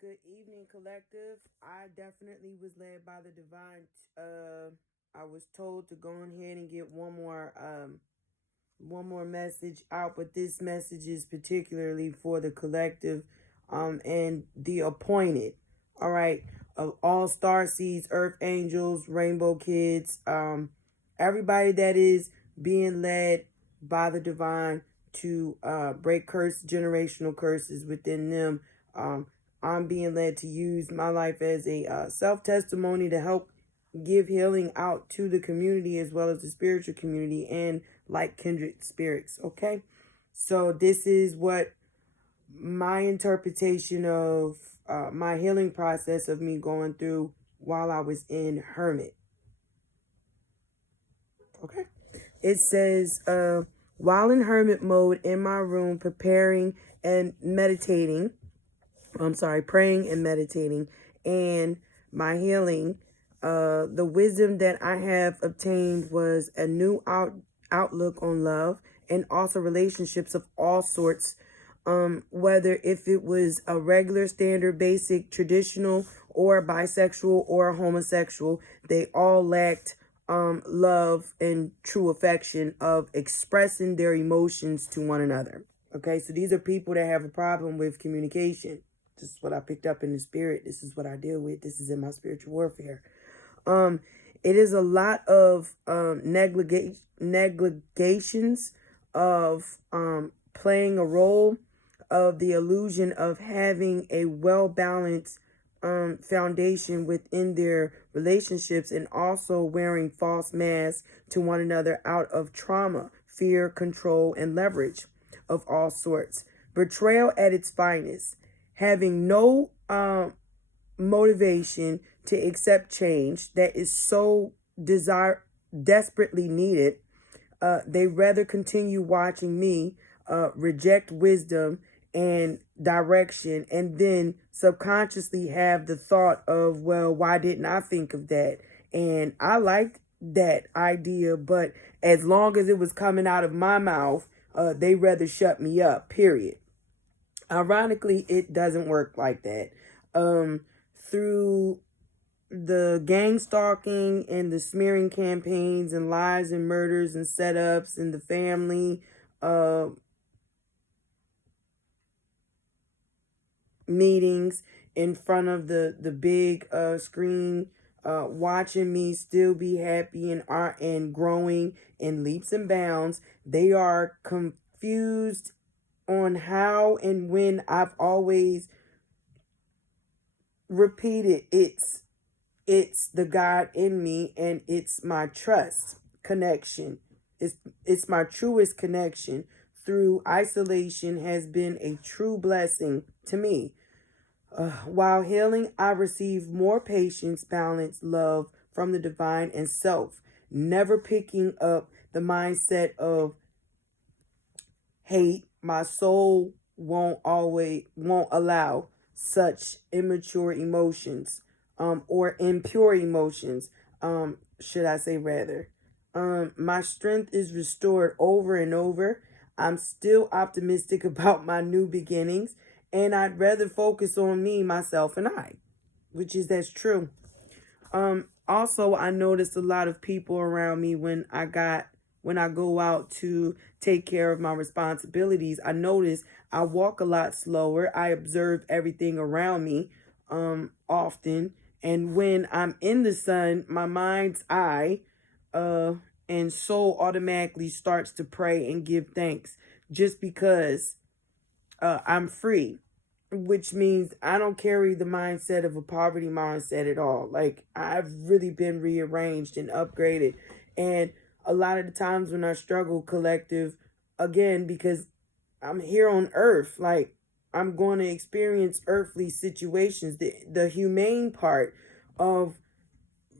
Good evening, collective. I definitely was led by the divine. I was told to go ahead and get one more message out, but this message is particularly for the collective, and the appointed. All right, all star seeds, earth angels, rainbow kids, everybody that is being led by the divine to break generational curses within them. Um, I'm being led to use my life as a self testimony to help give healing out to the community as well as the spiritual community and like kindred spirits. Okay, so this is what my interpretation of my healing process of me going through while I was in hermit. Okay, it says while in hermit mode in my room preparing and meditating, I'm sorry, praying and meditating, and my healing. The wisdom that I have obtained was a new outlook on love and also relationships of all sorts. Whether if it was a regular, standard, basic, traditional, or bisexual or homosexual, they all lacked love and true affection of expressing their emotions to one another. Okay, so these are people that have a problem with communication. This is what I picked up in the spirit. This is what I deal with. This is in my spiritual warfare. Um, it is a lot of negligations of playing a role of the illusion of having a well balanced foundation within their relationships, and also wearing false masks to one another out of trauma, fear, control, and leverage of all sorts. Betrayal at its finest, having no motivation to accept change that is so desperately needed. They rather continue watching me reject wisdom and direction, and then subconsciously have the thought of, well, why didn't I think of that? And I liked that idea, but as long as it was coming out of my mouth, they rather shut me up, period. Ironically, it doesn't work like that. Through the gang stalking and the smearing campaigns and lies and murders and setups and the family uh, meetings in front of the big screen, watching me still be happy and art and growing in leaps and bounds, they are confused on how and when I've always repeated it's the God in me, and it's my trust connection. It's my truest connection through isolation has been a true blessing to me. While healing, I receive more patience, balance, love from the divine and self, never picking up the mindset of hate. My soul won't allow such immature emotions, or impure emotions, should I say rather. My strength is restored over and over. I'm still optimistic about my new beginnings, and I'd rather focus on me, myself, and I, which is that's true. Also, I noticed a lot of people around me when I go out to take care of my responsibilities. I notice I walk a lot slower. I observe everything around me often, and when I'm in the sun, my mind's eye uh and soul automatically starts to pray and give thanks, just because I'm free, which means I don't carry the mindset of a poverty mindset at all. Like, I've really been rearranged and upgraded. And a lot of the times when I struggle, collective, again, because I'm here on earth, like, I'm going to experience earthly situations. The humane part of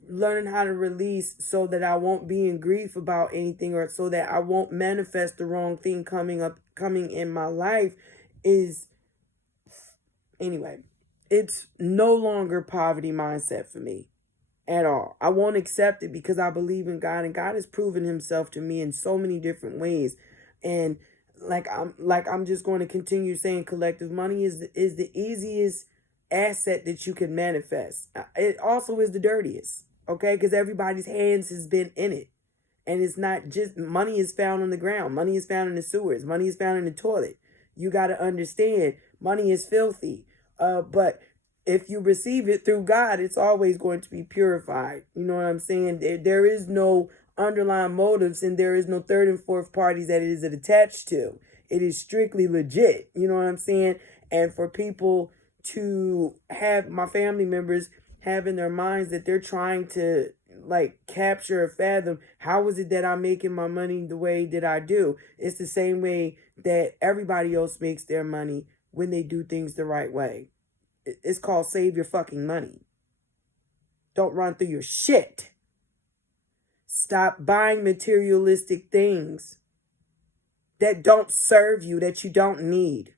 learning how to release so that I won't be in grief about anything, or so that I won't manifest the wrong thing coming in my life is, anyway, it's no longer poverty mindset for me at all. I won't accept it because I believe in God, and God has proven himself to me in so many different ways. And like I'm just going to continue saying, collective, money is the easiest asset that you can manifest. It also is the dirtiest, okay? Because everybody's hands has been in it. And it's not just money is found on the ground. Money is found in the sewers. Money is found in the toilet. You got to understand money is filthy. But if you receive it through God, it's always going to be purified. You know what I'm saying? There is no underlying motives and there is no third and fourth parties that it is attached to. It is strictly legit. You know what I'm saying? And for people to have my family members have in their minds that they're trying to like capture or fathom how is it that I'm making my money the way that I do. It's the same way that everybody else makes their money when they do things the right way. It's called save your fucking money. Don't run through your shit. Stop buying materialistic things that don't serve you, that you don't need.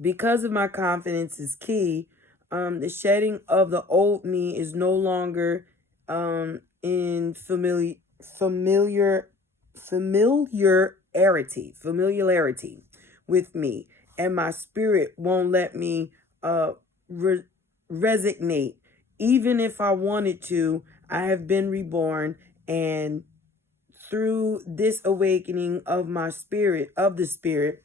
Because of my confidence is key, the shedding of the old me is no longer in familiarity with me, and my spirit won't let me resignate. Even if I wanted to, I have been reborn, and through this awakening of my spirit, of the spirit,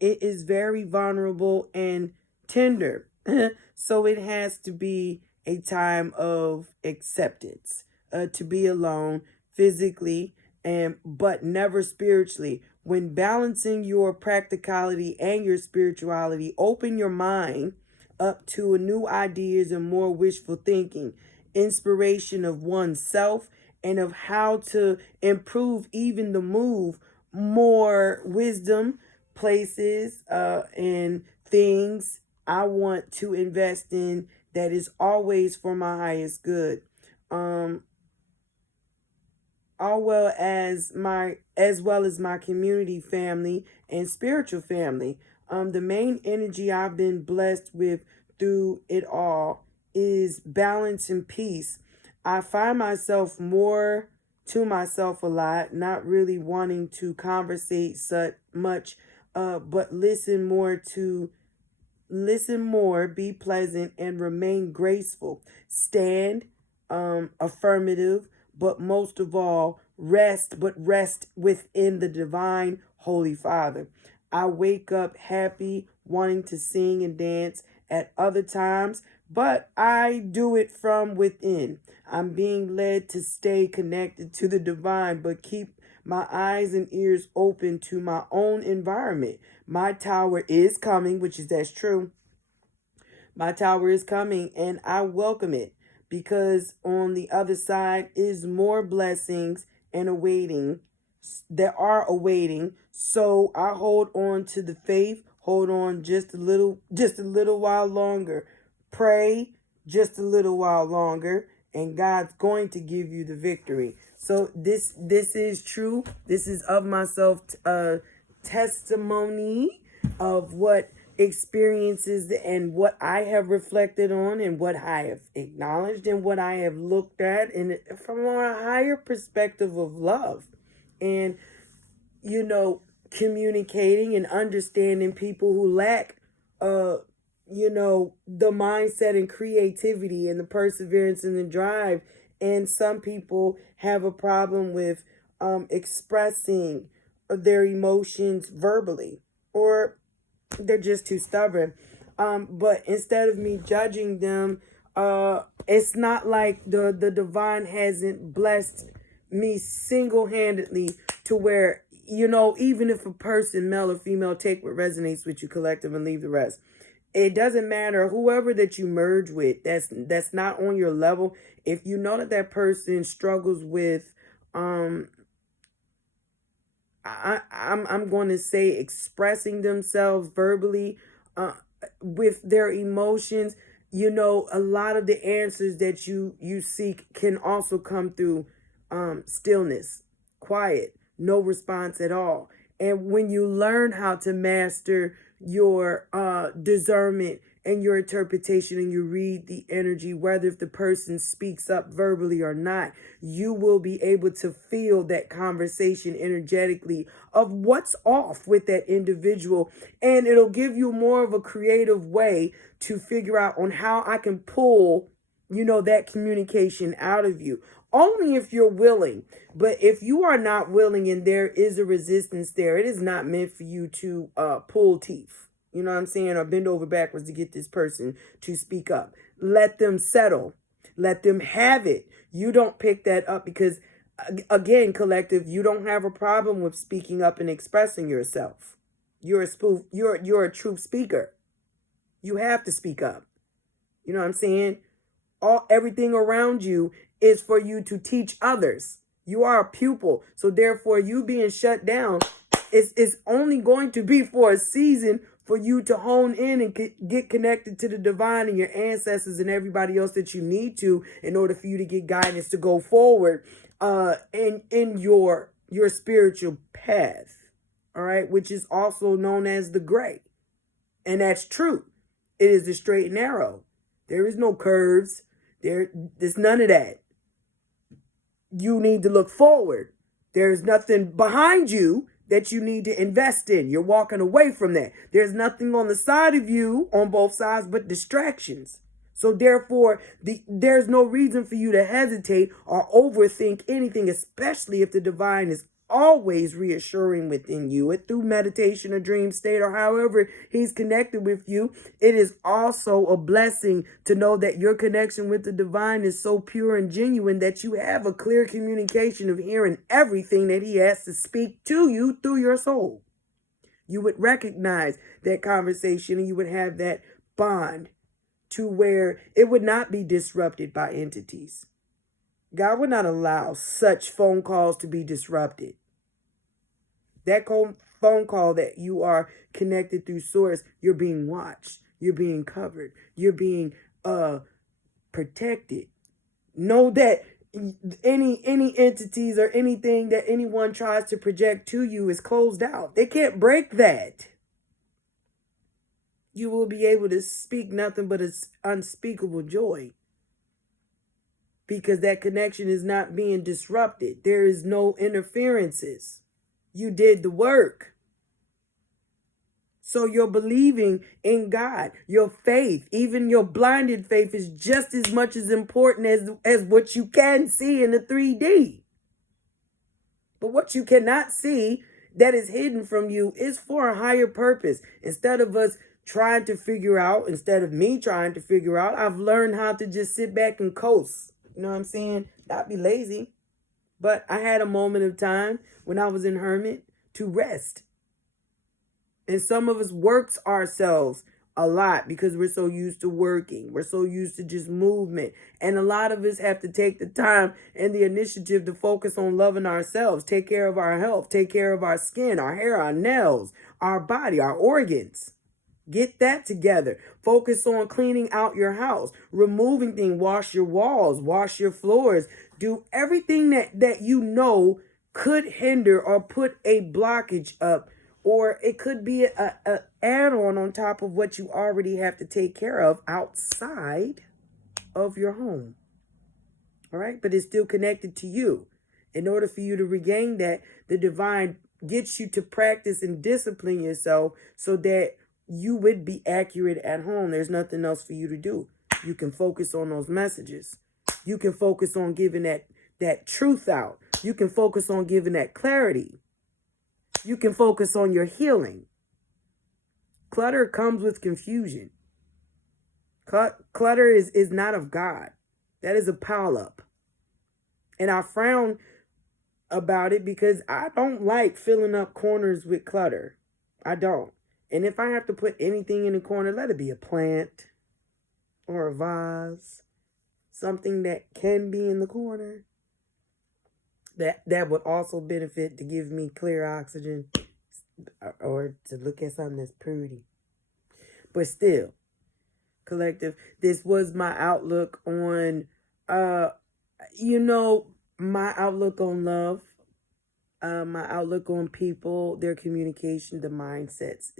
it is very vulnerable and tender. So it has to be a time of acceptance, to be alone physically and but never spiritually. When balancing your practicality and your spirituality, open your mind up to new ideas and more wishful thinking, inspiration of oneself and of how to improve even the move, more wisdom, places and things I want to invest in that is always for my highest good. As well as my community family and spiritual family. The main energy I've been blessed with through it all is balance and peace. I find myself more to myself a lot, not really wanting to conversate such much, but listen more, be pleasant, and remain graceful. Stand, affirmative, but most of all, rest within the divine Holy Father. I wake up happy, wanting to sing and dance at other times, but I do it from within. I'm being led to stay connected to the divine, but keep my eyes and ears open to my own environment. My tower is coming, that's true. My tower is coming and I welcome it because on the other side is more blessings and awaiting that are awaiting. So I hold on to the faith, hold on just a little while longer. Pray just a little while longer and God's going to give you the victory. So this is true. This is of myself testimony of what experiences and what I have reflected on and what I have acknowledged and what I have looked at and from a higher perspective of love and communicating and understanding people who lack the mindset and creativity and the perseverance and the drive. And some people have a problem with expressing their emotions verbally, or they're just too stubborn. But instead of me judging them, it's not like the divine hasn't blessed me single-handedly to where, even if a person, male or female, take what resonates with you, collective, and leave the rest. It doesn't matter whoever that you merge with, that's not on your level. If you know that person struggles with I'm going to say expressing themselves verbally with their emotions, a lot of the answers that you seek can also come through stillness, quiet, no response at all. And when you learn how to master your discernment and your interpretation, and you read the energy, whether if the person speaks up verbally or not, you will be able to feel that conversation energetically of what's off with that individual. And it'll give you more of a creative way to figure out on how I can pull, that communication out of you. Only if you're willing. But if you are not willing and there is a resistance there, it is not meant for you to pull teeth. You know what I'm saying? Or bend over backwards to get this person to speak up. Let them settle. Let them have it. You don't pick that up because, again, collective, you don't have a problem with speaking up and expressing yourself. You're a true speaker. You have to speak up. You know what I'm saying? Everything around you is for you to teach others. You are a pupil. So therefore, you being shut down is only going to be for a season for you to hone in and get connected to the divine and your ancestors and everybody else that you need to in order for you to get guidance to go forward in your spiritual path. All right, which is also known as the gray. And that's true. It is the straight and narrow. There is no curves. There's none of that. You need to look forward. There's nothing behind you that you need to invest in. You're walking away from that. There's nothing on the side of you on both sides but distractions. So therefore, there's no reason for you to hesitate or overthink anything, especially if the divine is always reassuring within you through meditation or dream state or however he's connected with you. It is also a blessing to know that your connection with the divine is so pure and genuine that you have a clear communication of hearing everything that he has to speak to you through your soul. You would recognize that conversation and you would have that bond to where it would not be disrupted by entities. God would not allow such phone calls to be disrupted. That phone call that you are connected through source, you're being watched, you're being covered, you're being protected. Know that any entities or anything that anyone tries to project to you is closed out. They can't break that. You will be able to speak nothing but unspeakable joy. Because that connection is not being disrupted. There is no interferences. You did the work. So your believing in God, your faith, even your blinded faith is just as much as important as what you can see in the 3D. But what you cannot see that is hidden from you is for a higher purpose. Instead of me trying to figure out, I've learned how to just sit back and coast. You know what I'm saying? Not be lazy. But I had a moment of time when I was in hermit to rest. And some of us works ourselves a lot because we're so used to working. We're so used to just movement. And a lot of us have to take the time and the initiative to focus on loving ourselves, take care of our health, take care of our skin, our hair, our nails, our body, our organs. Get that together. Focus on cleaning out your house, removing things, wash your walls, wash your floors, do everything that you know could hinder or put a blockage up, or it could be a add-on top of what you already have to take care of outside of your home. All right, but it's still connected to you. In order for you to regain that, the divine gets you to practice and discipline yourself so that you would be accurate at home. There's nothing else for you to do. You can focus on those messages. You can focus on giving that truth out. You can focus on giving that clarity. You can focus on your healing. Clutter comes with confusion. Clutter is not of God. That is a pile up. And I frown about it because I don't like filling up corners with clutter. I don't. And if I have to put anything in the corner, let it be a plant or a vase, something that can be in the corner. That would also benefit to give me clear oxygen or to look at something that's pretty. But still, collective, this was my outlook on, my outlook on love, my outlook on people, their communication, the mindsets.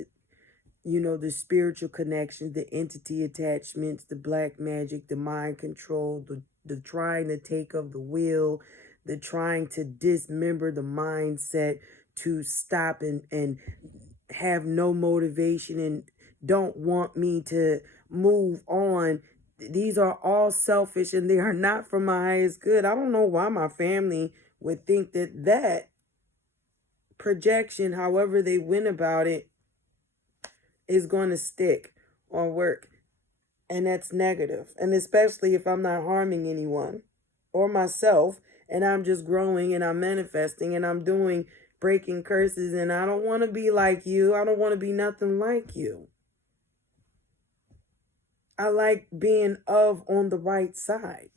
the spiritual connections, the entity attachments, the black magic, the mind control, the trying to take of the will, the trying to dismember the mindset, to stop and have no motivation and don't want me to move on. These are all selfish and they are not for my highest good. I don't know why my family would think that projection, however they went about it, is going to stick or work. And that's negative. And especially if I'm not harming anyone or myself, and I'm just growing and I'm manifesting and I'm doing breaking curses, and I don't want to be like you. I don't want to be nothing like you. I like being on the right side.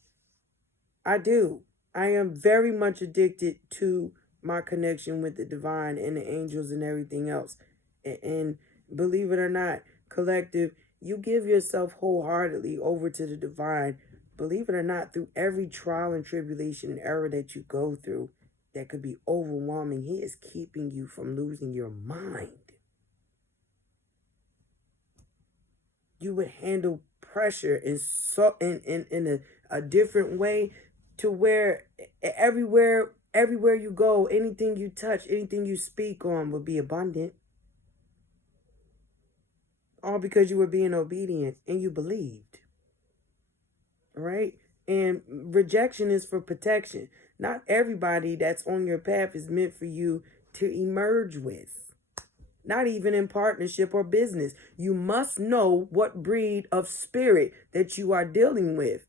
I do. I am very much addicted to my connection with the divine and the angels and everything else. And believe it or not, collective, you give yourself wholeheartedly over to the divine. Believe it or not, through every trial and tribulation and error that you go through, that could be overwhelming, he is keeping you from losing your mind. You would handle pressure in a different way, to where everywhere you go, anything you touch, anything you speak on would be abundant. All because you were being obedient and you believed. Right? And rejection is for protection. Not everybody that's on your path is meant for you to emerge with. Not even in partnership or business. You must know what breed of spirit that you are dealing with,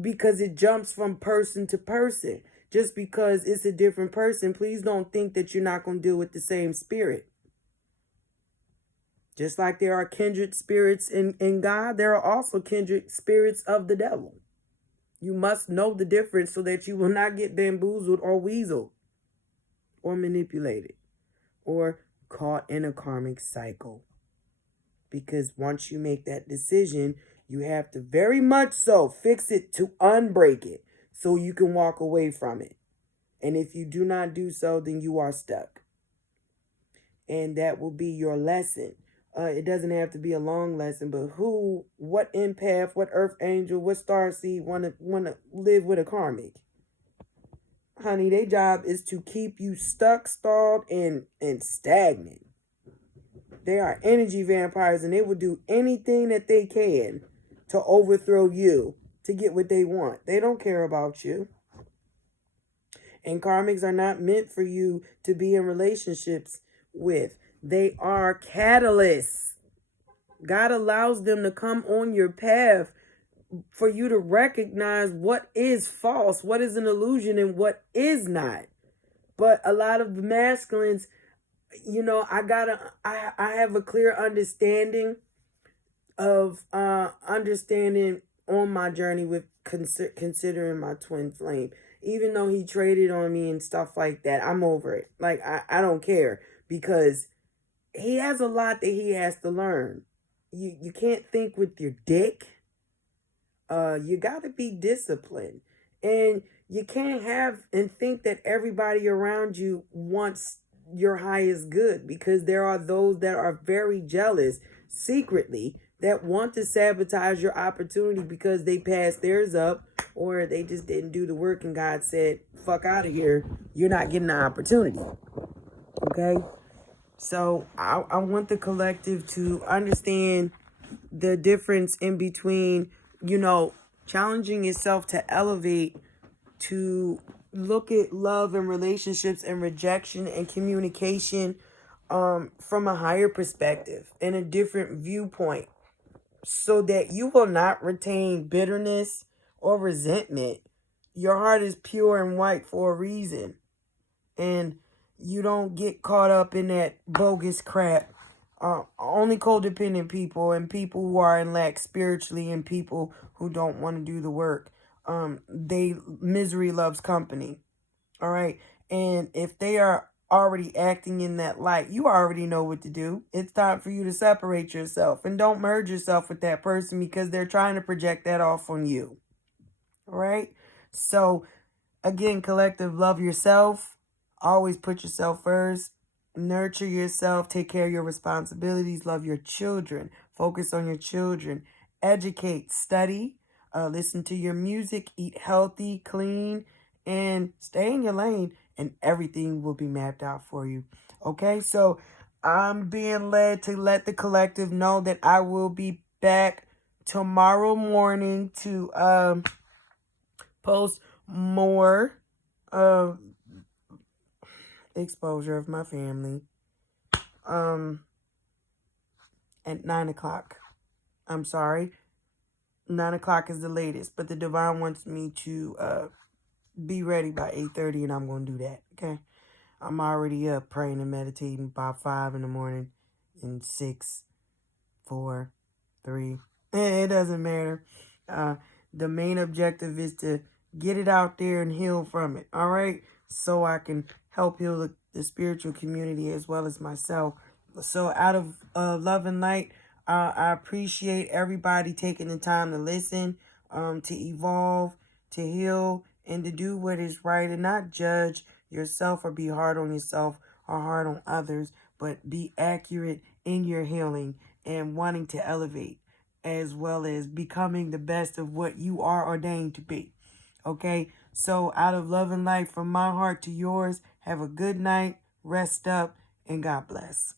because it jumps from person to person. Just because it's a different person, please don't think that you're not going to deal with the same spirit. Just like there are kindred spirits in God, there are also kindred spirits of the devil. You must know the difference so that you will not get bamboozled or weaseled or manipulated or caught in a karmic cycle. Because once you make that decision, you have to very much so fix it to unbreak it so you can walk away from it. And if you do not do so, then you are stuck. And that will be your lesson. It doesn't have to be a long lesson, but what empath, what earth angel, what star seed wanna live with a karmic? Honey, their job is to keep you stuck, stalled, and stagnant. They are energy vampires, and they will do anything that they can to overthrow you to get what they want. They don't care about you. And karmics are not meant for you to be in relationships with. They are catalysts. God allows them to come on your path for you to recognize what is false, what is an illusion, and what is not. But a lot of the masculines, I have a clear understanding of understanding on my journey with considering my twin flame. Even though he traded on me and stuff like that, I'm over it. Like, I don't care, because he has a lot that he has to learn. You can't think with your dick. You got to be disciplined. And you can't have and think that everybody around you wants your highest good, because there are those that are very jealous secretly that want to sabotage your opportunity because they passed theirs up, or they just didn't do the work and God said, fuck out of here. You're not getting the opportunity. Okay? So I want the collective to understand the difference in between, challenging yourself to elevate, to look at love and relationships and rejection and communication from a higher perspective and a different viewpoint, so that you will not retain bitterness or resentment. Your heart is pure and white for a reason. And you don't get caught up in that bogus crap. Only codependent people and people who are in lack spiritually and people who don't want to do the work. Misery loves company. All right. And if they are already acting in that light, you already know what to do. It's time for you to separate yourself, and don't merge yourself with that person, because they're trying to project that off on you. All right. So again, collective, love yourself. Always put yourself first. Nurture yourself, take care of your responsibilities, love your children, focus on your children, educate, study, listen to your music, eat healthy, clean, and stay in your lane, and everything will be mapped out for you. Okay, so I'm being led to let the collective know that I will be back tomorrow morning to post more uh, exposure of my family. Um, at 9 o'clock. I'm sorry. 9 o'clock is the latest, but the divine wants me to be ready by 8:30, and I'm gonna do that. Okay. I'm already up praying and meditating by 5 in the morning, and 6, 4, 3. It doesn't matter. Uh, the main objective is to get it out there and heal from it. All right. So I can help heal the spiritual community as well as myself. So out of love and light, I appreciate everybody taking the time to listen, to evolve, to heal, and to do what is right and not judge yourself or be hard on yourself or hard on others, but be accurate in your healing and wanting to elevate as well as becoming the best of what you are ordained to be. Okay, so out of love and light from my heart to yours, have a good night, rest up, and God bless.